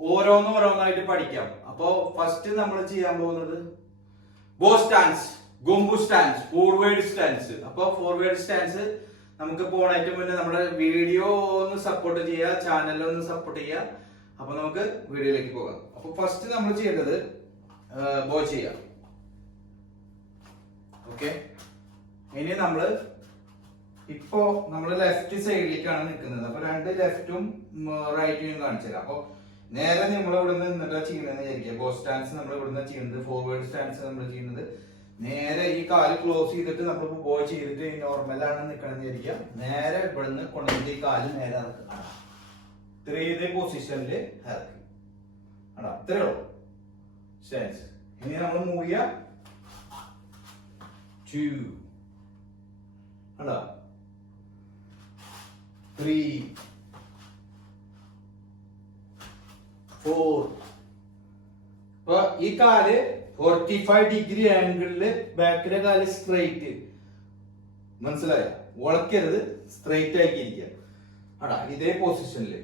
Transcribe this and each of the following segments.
ഓരോന്നോരോന്നായിട്ട് പഠിക്കാം. അപ്പോ ഫസ്റ്റ് നമ്മൾ ചെയ്യാൻ പോകുന്നത് ബോ സ്റ്റാൻസ്, ഗുംബു സ്റ്റാൻസ്, ഫോർവേഡ് സ്റ്റാൻസ്. അപ്പൊ ഫോർവേഡ് സ്റ്റാൻസ് നമുക്ക് പോണേറ്റ് മുന്നേ നമ്മുടെ വീഡിയോ ഒന്ന് സപ്പോർട്ട് ചെയ്യുക, ചാനൽ ഒന്ന് സപ്പോർട്ട് ചെയ്യുക. അപ്പൊ നമുക്ക് വീഡിയോയിലേക്ക് പോകാം. അപ്പൊ ഫസ്റ്റ് നമ്മൾ ചെയ്യേണ്ടത് ബോ ചെയ്യാം. ഓക്കെ, ഇനി നമ്മള് ഇപ്പോ നമ്മൾ ലെഫ്റ്റ് സൈഡിലേക്കാണ് നിൽക്കുന്നത്. അപ്പൊ രണ്ട് ലെഫ്റ്റും റൈറ്റും കാണിച്ചു തരാം. അപ്പൊ നേരെ നമ്മൾ ഇവിടെ നിന്നിട്ടാ ചെയ്യണമെന്ന് വിചാരിക്കുക. ബോ സ്റ്റാൻസ് നമ്മൾ ഇവിടുന്ന് ചെയ്യുന്നത്, ഫോർവേഡ് സ്റ്റാൻസ് നമ്മൾ ചെയ്യുന്നത് നേരെ ഈ കാല് ക്ലോസ് ചെയ്തിട്ട് നമ്മൾ ബോ ചെയ്തിട്ട് നോർമലാണ് നിൽക്കണമെന്ന് വിചാരിക്കുക. നേരെ ഇവിടുന്ന് കൊണ്ടുവന്നിട്ട് ഈ കാല് നേരെ ഇറക്കുക. ഇത്രയും പൊസിഷനിൽ ഇറക്കി ആണോ, ഇത്രയോ സ്റ്റാൻസ്. ഇനി നമ്മൾ മൂവ് ചെയ്യാം. 2 ആണോ, 3 4. അപ്പൊ ഈ കാല് 45 ഡിഗ്രി ആംഗിളില് ബാക്കിലെ കാല് സ്ട്രെയിറ്റ്, മനസ്സിലായോ? വളക്കരുത്, സ്ട്രെയിറ്റ് ആക്കിയിരിക്കുക. അടാ ഇതേ പൊസിഷനില്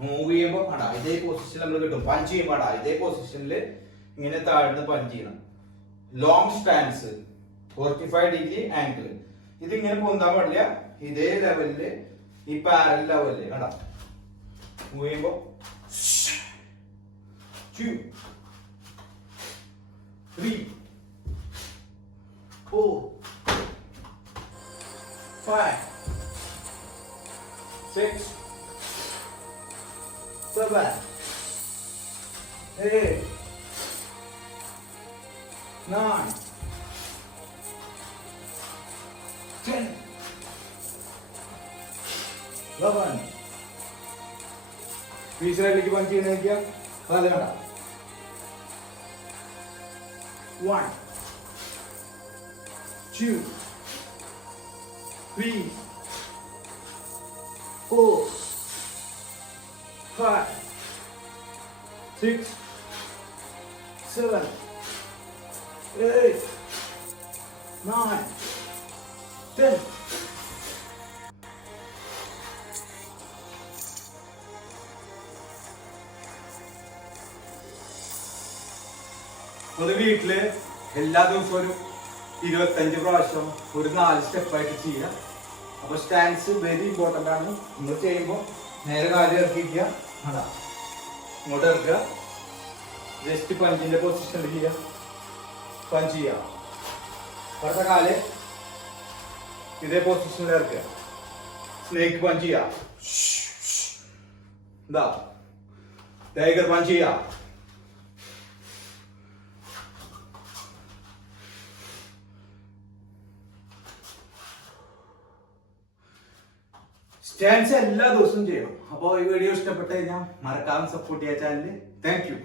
മൂവ് ചെയ്യുമ്പോ അടാ ഇതേ പൊസിഷനിൽ നമ്മൾ കിട്ടും. പഞ്ച് ചെയ്യുമ്പോ അടാ ഇതേ പൊസിഷനിൽ ഇങ്ങനെ താഴ്ന്ന് പഞ്ച് ചെയ്യണം. Long stance 45 degree angle. ഇതിങ്ങനെ പൊന്താൻ പാടില്ല, ഇതേ ലെവലില് ഈ പാരൽ ലെവലില് കണ്ടാ മൂവ് ചെയ്യുമ്പോ 2 3 4 5 6 7 8 9 10 11. ഈ സൈഡിലേക്ക് പഞ്ച് ചെയ്യുന്ന കാല് കണ്ട. 1 2 3 4 5 6 7 8 9 10. ഒരു വീട്ടില് എല്ലാ ദിവസവും ഒരു 25 പ്രാവശ്യം ഒരു 4 സ്റ്റെപ്പായിട്ട് ചെയ്യുക. അപ്പൊ സ്റ്റാൻസ് വെരി ഇമ്പോർട്ടൻ്റ് ആണ്. നിങ്ങൾ ചെയ്യുമ്പോൾ നേരെ കാല് ഇറക്കിയിരിക്കുക, അതാ ഇങ്ങോട്ട് ഇറക്കുക, ജസ്റ്റ് പഞ്ചിന്റെ പൊസിഷനിൽ ചെയ്യുക, പഞ്ച് ചെയ്യുക. അടുത്ത കാല് ഇതേ പൊസിഷനിൽ ഇറക്കുക, സ്നേക്ക് പഞ്ച് ചെയ്യുക, ഇതാ ടൈഗർ പഞ്ച് ചെയ്യുക. സ്റ്റാൻസ് എല്ലാ ദിവസവും ചെയ്യണം. അപ്പോൾ ഈ വീഡിയോ ഇഷ്ടപ്പെട്ട് കഴിഞ്ഞാൽ മറക്കാതെ സപ്പോർട്ട് ചെയ്യാൻ ചാനൽ. Thank you.